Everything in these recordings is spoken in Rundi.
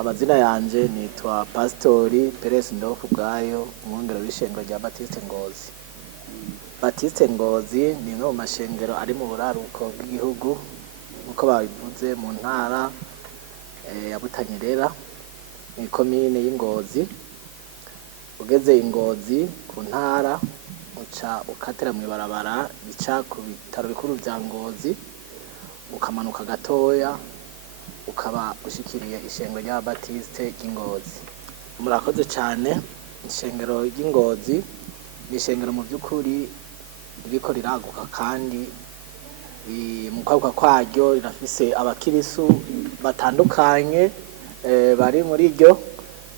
Amazina yanje nitwa Pastori Perez Ndokubwayo, umwungere w'ishengero rya Baptiste Ngozi. Baptiste Ngozi ni imwe mu mashengero ari mu buraruko bw'igihugu nkuko babivuze mu ntara ya Butanyerera mu komine y'Ingozi. Ugeze Ingozi ku ntara uca ukatira mu ibarabara bica ku bitaro bikuru vya Ngozi, ukamanuka gatoya ukaba ushikiriye ishengero rya Baptiste ry'Ingozi. Murakoze cyane. Ishengero ry'Ingozi ni ishengero mu by'ukuri ririko riraguka kandi mu kwaguka kwaryo rirafise abakirisu batandukanye bari muri ryo,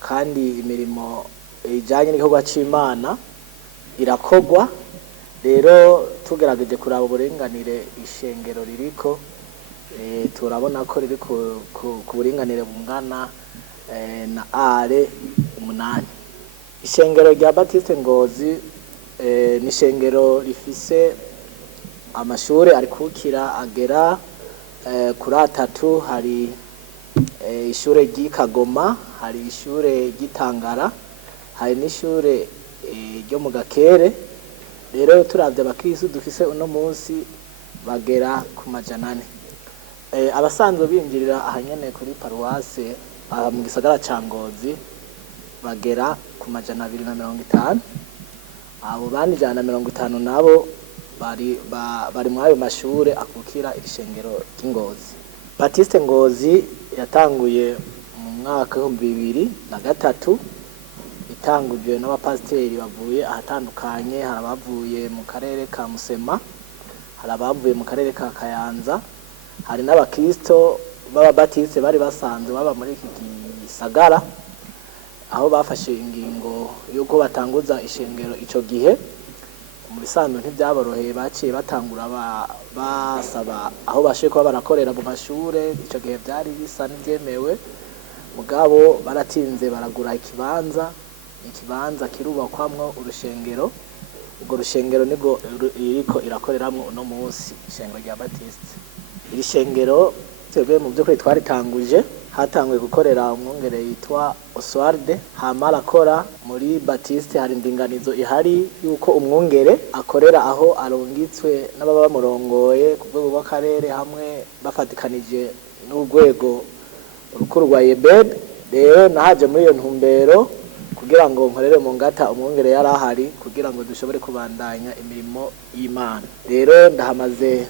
kandi imirimo ijanye n'igikorwa c'Imana irakogwa. Rero tugerageje kuraba uburenganire ishengero ririko, turabona ko riri ku buringanire bungana na are 8. Ishengero rya Baptiste Ngozi ni ishengero rifise amashure arikukira agera kuri 3. Hari ishure ry'Ikagoma, hari ishure ry'Itangara, hari n'ishure ryo mu Gakere. Rero turavye abakristo dufise uno munsi bagera ku 400. Abasanzwe binjirira ahanyene kuri paruwase mu gisagara ca Ngozi bagera ku 250. Abo bandi 150 nabo bari muri ayo mashure akukira ishengero ry'Ingozi. Baptiste Ngozi yatanguye mu mwaka wa 2003, itangujwe n'abapasiteri bavuye ahatandukanye. Hari abavuye mu karere ka Musema, hari abavuye mu karere ka Kayanza, hari n'abakristo b'ababatiste bari basanzwe baba muri iki gisagara, aho bafashe ingingo yuko batanguza ishengero ico gihe. Mu bisanzwe ntibyaboroheye, baciye batangura basaba aho bashoboye kuba barakorera mu mashure. Ico gihe byari bisa n'ivyemewe, mugabo baratinze baragura ikibanza kirubakwamwo urushengero. Urwo rushengero nibwo iriko irakoreramwo uno munsi ishengero rya Baptiste. Iri shengero twebwe mu by'ukuri twaritanguje, hatanguye gukorera umwungere yitwa Oswald, hama arakora muri Baptiste. Hari indinganizo ihari yuko umwungere akorera aho arungitswe n'ababa bamurongoye ku rwego rw'akarere, hamwe bafatikanije n'urwego rukuru rwa imbere. Rero nahaje muri iyo ntumbero kugira ngo nkorere mu ngata umwungere yari ahari, kugira ngo dushobore kubandanya imirimo y'Imana. Rero ndahamaze,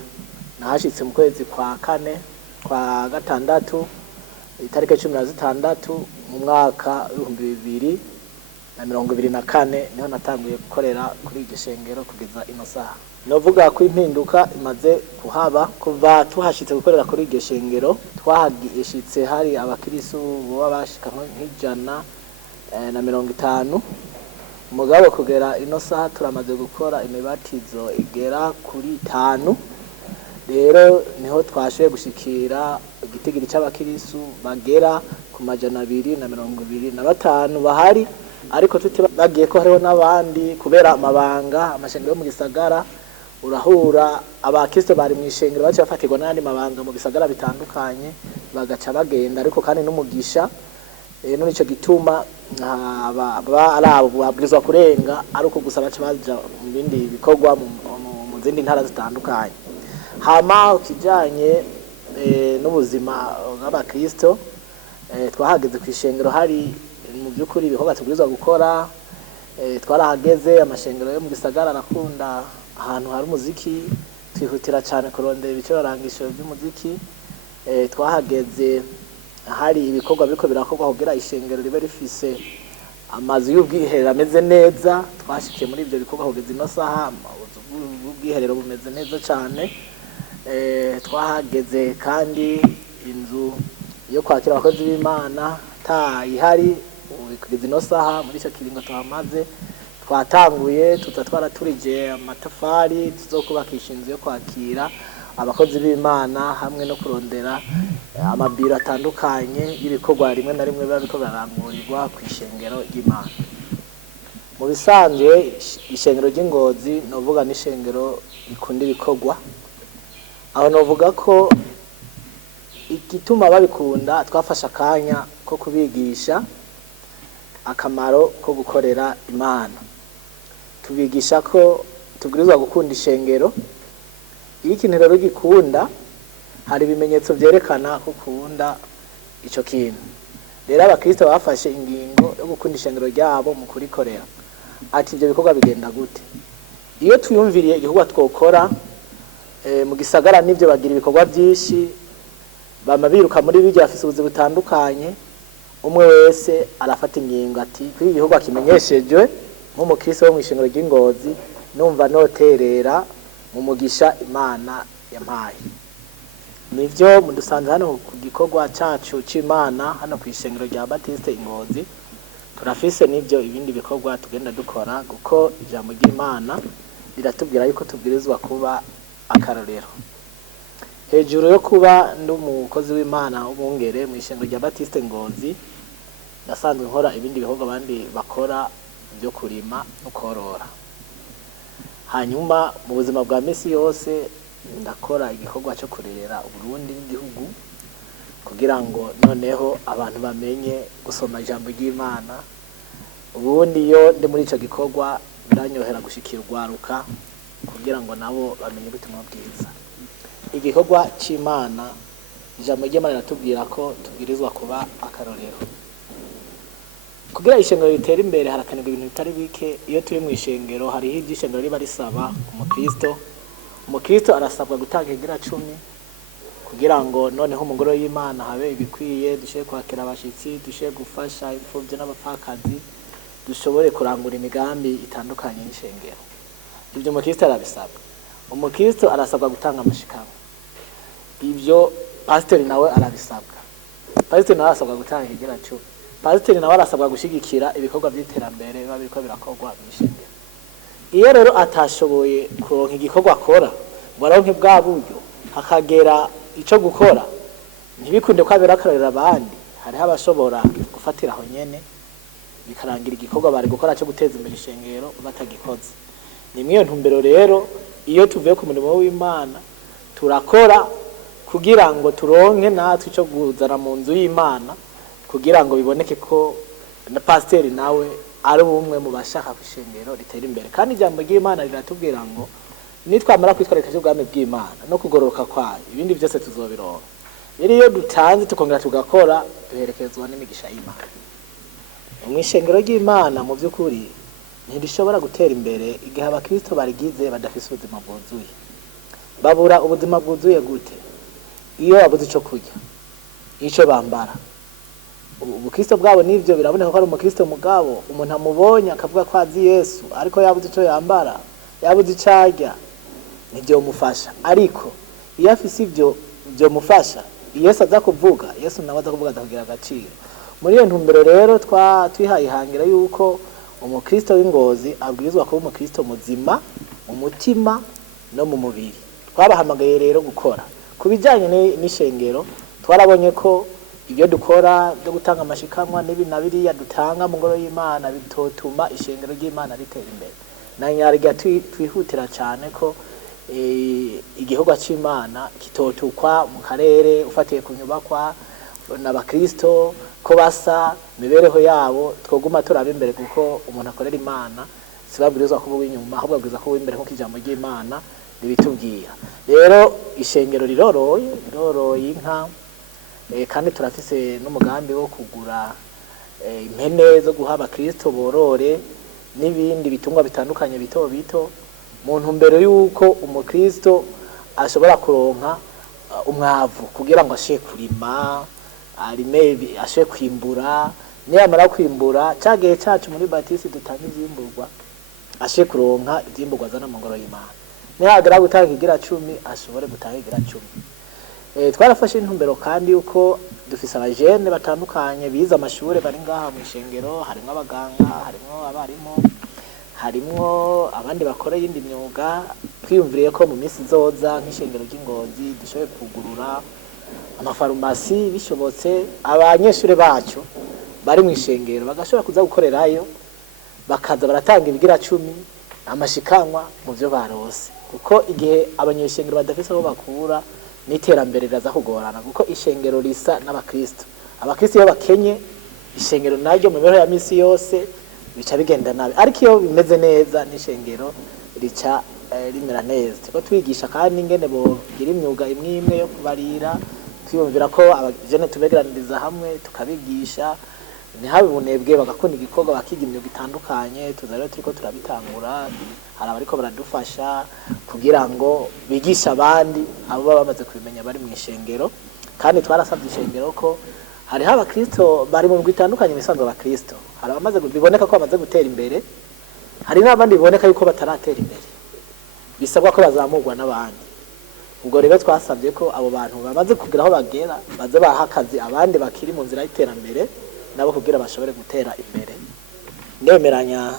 nahashitse mu kwezi kwa 4 kwa gatandatu itariki 16 mu mwaka wa 2024 niho natanguye gukorera kuri iryo shengero kugeza ino saha. Novuga ko impinduka imaze kuhaba kuva tuhashitse gukorera kuri iryo shengero. Twahagishitse hari abakristo bo bashika nk'150, mugabo kugera ino saha turamaze gukora imibatizo igera kuri 5. Rero niho twashoboye gushikira igitigiri c'abakristo bagera ku 225 bahari, ariko bagiye ko hariho n'abandi kubera amabanga amashengero yo mu gisagara. Urahura abakristo bari mu ishengero baca bafatirwa n'andi mabanga mu bisagara bitandukanye, bagaca bagenda, ariko kandi n'umugisha. Rero nico gituma arabo babwirizwa kurenga, ariko gusa baca baja mu bindi bikorwa mu zindi ntara zitandukanye. Hama ukijanye n'ubuzima bw'abakristo, twahageze ku ishengero hari mu by'ukuri ibikorwa tubwirizwa gukora. Twarahageze, amashengero yo mu gisagara arakunda ahantu hari umuziki, twihutira cyane kurondera ibicorangisho by'umuziki. Twahageze hari ibikorwa biriko birakorwa kugira ishengero ribe rifise amazu y'ubwiherero ameze neza. Twashikiye muri ibyo bikorwa kugeza ino saha, ubwiherero bumeze neza cyane. Twahageze kandi inzu yo kwakira abakozi b'Imana ihari kugeza ino saha. Muri icyo kiringo tuhamaze, twatanguye twaraturije amatafari tuzokubakisha inzu yo kwakira abakozi b'Imana, hamwe no kurondera amabiro atandukanye y'ibikorwa rimwe na rimwe biba biriko birarangurirwa ku ishengero ry'Imana. Mu bisanzwe ishengero ry'Ingozi novuga n'ishengero rikunda ibikorwa. Aho novuga ko igituma babikunda twafashe akanya ko kubigisha akamaro ko gukorera Imana, tubigisha ko tubwirizwa gukunda ishengero. Iyo ikintu rero gikunda hari ibimenyetso byerekana ko ukunda ico kintu. Rero abakristo bafashe ingingo yo gukunda ishengero ryabo mu kurikorera. Ati ibyo bikorwa bigenda gute? Iyo tuyumviriye igikorwa twokora mu gisagara n'ibyo bagira ibikorwa byinshi, bama biruka muri bijya afise ubuzi butandukanye, umwe wese arafata ingingo ati kuri igikorwa kimenyeshejwe nk'umukristo wo mu ishengero ry'Ingozi numva noterera mu mugisha Imana yampaye. Nivyo mudusanze hano ku gikorwa cacu c'Imana hano ku ishengero rya Baptiste Ngozi, turafise nivyo ibindi bikorwa tugenda dukora kuko ijambo ry'Imana riratubwira yuko tubwirizwa kuba akarorero. Hejuru yo kuba ndumukozi w'Imana w'umwungere mu ishengero rya Baptiste Ngozi, nasanzwe nkora ibindi bikorwa abandi bakora byo kurima no korora. Hanyuma mu buzima bwa misi yose ndakora igikorwa cyo kurerera Uburundi n'igihugu kugira ngo noneho abantu bamenye gusoma ijambo ry'Imana. Ubundi yo ndi muri ico gikorwa biranyohera gushikira urwaruka kugira ngo nabo bamenye ubutumwa bwiza. Igikorwa c'Imana, ijambo ry'Imana riratubwira ko tubwirizwa kuba akarorero. Kugira ishengero ritera imbere harakenerwa ibintu bitari bike. Iyo turi mu ishengero hariho iby'ishengero riba risaba umukristo arasabwa gutanga igira 10 kugira ngo noneho umugoro w'Imana habe ibikwiye, dushe kwakira abashitsi, dushe gufasha imfuvye n'abapfakazi, dushobore kurangura imigambi itandukanye y'ishengero. Ibyo umukristo arabisabwa. Umukristo arasabwa gutanga amashikano. Ibyo pasiteri nawe arabisabwa. Pasiteri nawe arasabwa gutanga igira 10. Pasiteri nawe arasabwa gushigikira ibikorwa by'iterambere biba biriko birakorwa mu ishengero. Iyo rero atashoboye kuronka igikorwa akora ngo aronke bwa buryo hakagera ico gukora, ntibikunde ko abera akarorera abandi, hariho abashobora gufatira aho nyene bikarangira igikorwa bari gukora cyo guteza imbere ishengero batagikoze. Ni mwiyo ntumbero rero iyo tuvuye ku murimo w'Imana turakora kugira ngo turonke natwe ico guzana mu nzu y'Imana, kugira ngo biboneke ko na pasiteri nawe ari umwe mu bashaka kwishengero ritera imbere. Kandi ijambo ry'Imana riratubwira ngo nitwamara kwitwarika cy'ubwami bw'Imana no kugororoka kwayo ibindi byose tuzobironka. Rero iyo dutanze tukongera tugakora duherekezwa n'imigisha y'Imana. Mu ishengero ry'Imana mu by'ukuri ntibishobora gutera imbere igihe abakristo barigize badafise ubuzima bwuzuye. Babura ubuzima bwuzuye gute? Iyo babuze ico kurya, ico bambara. Ubukristo bwabo nivyo biraboneka ko ari umukristo mugabo umuntu amubonye akavuga ko azi Yesu ariko yabuze ico yambara, yabuze icarya, nivyo mufasha. Ariko iyo afise ivyo byo mufasha, Yesu aza kuvuga, Yesu nawe aza kuvuga atagira agaciro. Muri iyo ntumbero rero twihaye ihangira yuko umukristo w'Ingozi abwirizwa kuba umukristo muzima mu mutima no mu mubiri. Twabahamagaye rero gukora kubijanye n'ishengero. Twarabonye ko ibyo dukora byo gutanga amashikanwa n'ibinabiriya dutanga mu ngoro y'Imana bitotuma ishengero ry'Imana ritera imbere. Na nyarya twihutira cyane ko igikorwa c'Imana kitotukwa mu karere ufatiye ku nyubakwa n'abakristo ko basa mibereho yabo, twoguma turaba imbere kuko umuntu akorera Imana sibabwirizwa kuba w'inyuma, ahubwo abwirizwa kuba imbere nk'uko ijambo ry'Imana ribitubwira. Rero ishengero riroroye inka, kandi turafise n'umugambi wo kugura impene zo guha abakristo borore n'ibindi bitungwa bitandukanye bito bito, mu ntumbero yuko umukristo ashobora kuronka umwavu kugira ngo ashe kurima, ashe kwimbura, niyamara kwimbura cagihe cacu muri Baptiste dutanga ivyimburwa, ashe kuronka ivyimburwa zana mu ngoro y'Imana. Nihagera gutanga igira 10 ashobore gutanga igira 10. Twarafashe intumbero kandi yuko dufise abajene batandukanye biza amashure bari ngaha mu ishengero, harimo abaganga, harimo abarimu, harimo abandi bakora yindi myuga. Twiyumviriye ko mu minsi zoza nk'ishengero ry'Ingozi dushoboye kugurura amafarumasi, bishobotse abanyeshure bacu bari mu ishengero bagashobora kuza gukorerayo, bakaza baratanga ibigira 10 amashikanwa mu byo barose. Kuko igihe abanyeshengero badafise aho bakura n'iterambere riraza kugorana, kuko ishengero risa n'abakristo. Abakristo iyo bakenye, ishengero naryo mu mibereho ya misi yose bica bigenda nabi, ariko iyo bimeze neza n'ishengero rica rimera neza. Turiko twigisha kandi ingene bogira imyuga imwe imwe yo kubarira, twiyumvira ko abajene tubegeraniriza hamwe tukabigisha, ntihabe ubunebwe, bagakunda igikorwa, bakiga imyuga itandukanye. Tuza rero turiko turabitangura, hari abariko baradufasha kugira ngo bigishe abandi abo baba bamaze kubimenya bari mu ishengero. Kandi twarasabye ishengero ko hariho abakristo bari mu migwi itandukanye misanzwe abakristo, hari abamaze biboneka ko bamaze gutera imbere, hari n'abandi biboneka yuko bataratera imbere, bisabwa ko bazamurwa n'abandi. Ubwo rero twasabye ko abo bantu bamaze kugira aho bagera baze baha akazi abandi bakiri mu nzira y'iterambere, nabo kugira bashobore gutera imbere. Ndemeranya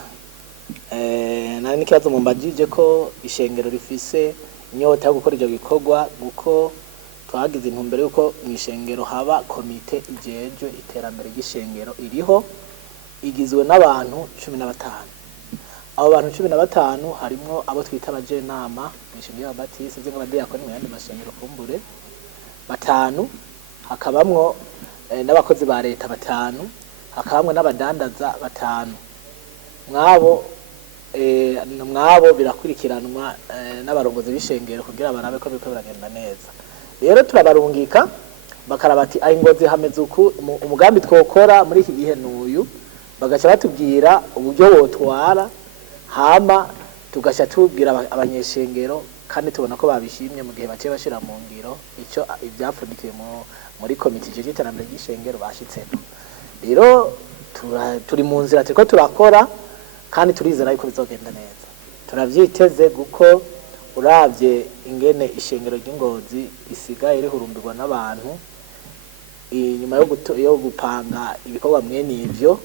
nari n'ikibazo mumbajije ko ishengero rifise inyota yo gukora ivyo gikorwa, kuko twagize intumbero yuko mu ishengero haba komite ijejwe iterambere ry'ishengero. Iriho, igizwe n'abantu 15. Abo bantu 15 harimwo abo twita abajenama mu ishengero ya Baptiste, nk'abadiyakoni mu yandi mashengero kumbure 5, hakabamwo n'abakozi ba leta 5, hakabamwe n'abadandaza 5. Mwabo birakurikiranwa n'abarongozi b'ishengero kugira barabe ko biriko biragenda neza. Rero turabarungika bakaraba ati Ngozi hameze uku, umugambi twokora muri iki gihe n'uyu, bagaca batubwira uburyo botwara, hama tugasha tubwira abanyeshengero, kandi tubona ko babishimye mu gihe baciye bashira mu ngiro ico ivyapfundikiye muri komite y'iterambere ry'ishengero bashitseko. Rero turi mu nzira turiko turakora, kandi turizera yuko bizogenda neza. Turavyiteze kuko uravye ingene ishengero ry'Ingozi isigaye rihurumbirwa n'abantu, inyuma yo gupanga ibikorwa mwene ivyo,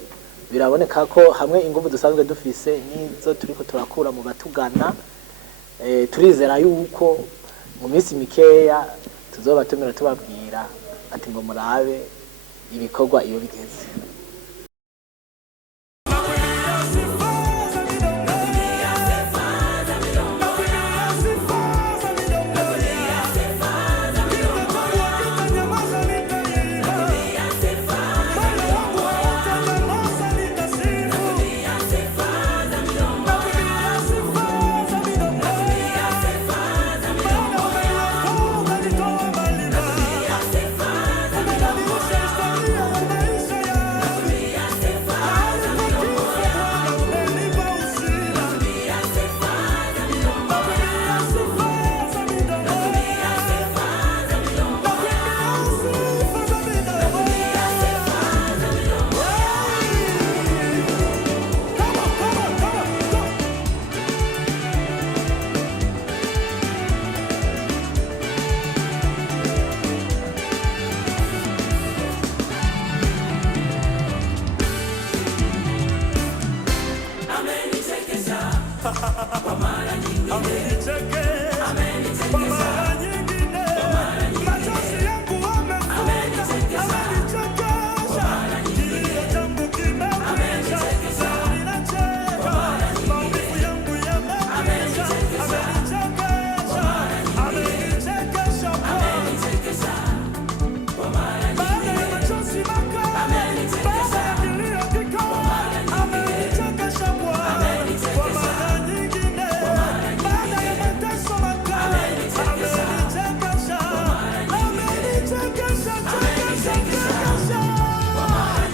biraboneka ko hamwe ingufu dusanzwe dufise nizo turiko turakura mu batugana. Turizera yuko mu minsi mikeya tuzobatumira tubabwira ati ngo murabe ibikorwa iyo bigeze.